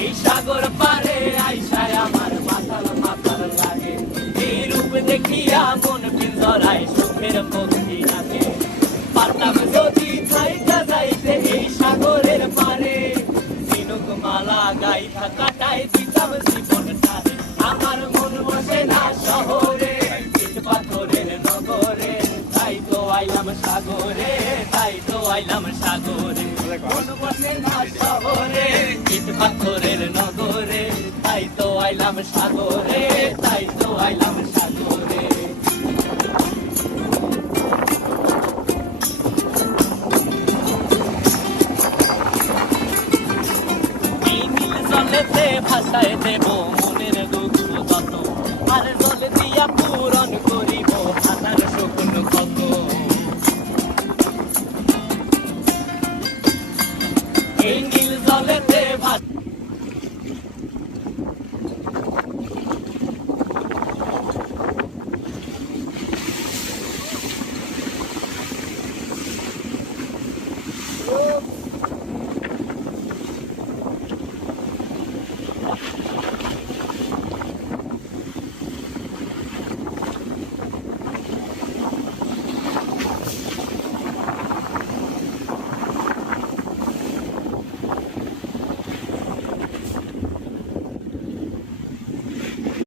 এই সাগর পারে আইসায় আমার মাথার মাথার লাগে, এই রূপ দেখিয়া মন পিঞ্জরায় সুখের পক্ষী ডাকে। পারতাম যদি যাইতে যাইতে এই সাগরের পারে, ঝিনুক মালা গাইথা কাটায় দিতাম জীবনটারে। আমার মন বসে না শহরে, ইট পাথরের নগরে, তাই তো আইলাম সাগরে, তাই তো আইলাম সাগরে। মন বসে না শহরে, ইট পাথরের নগরে, তাই তো আইলাম সাগরে, তাই তো আইলাম সাগরে। এই নীল জলেতে ভাসায় দেব মনের দুঃখ যত, আর জল দিয়া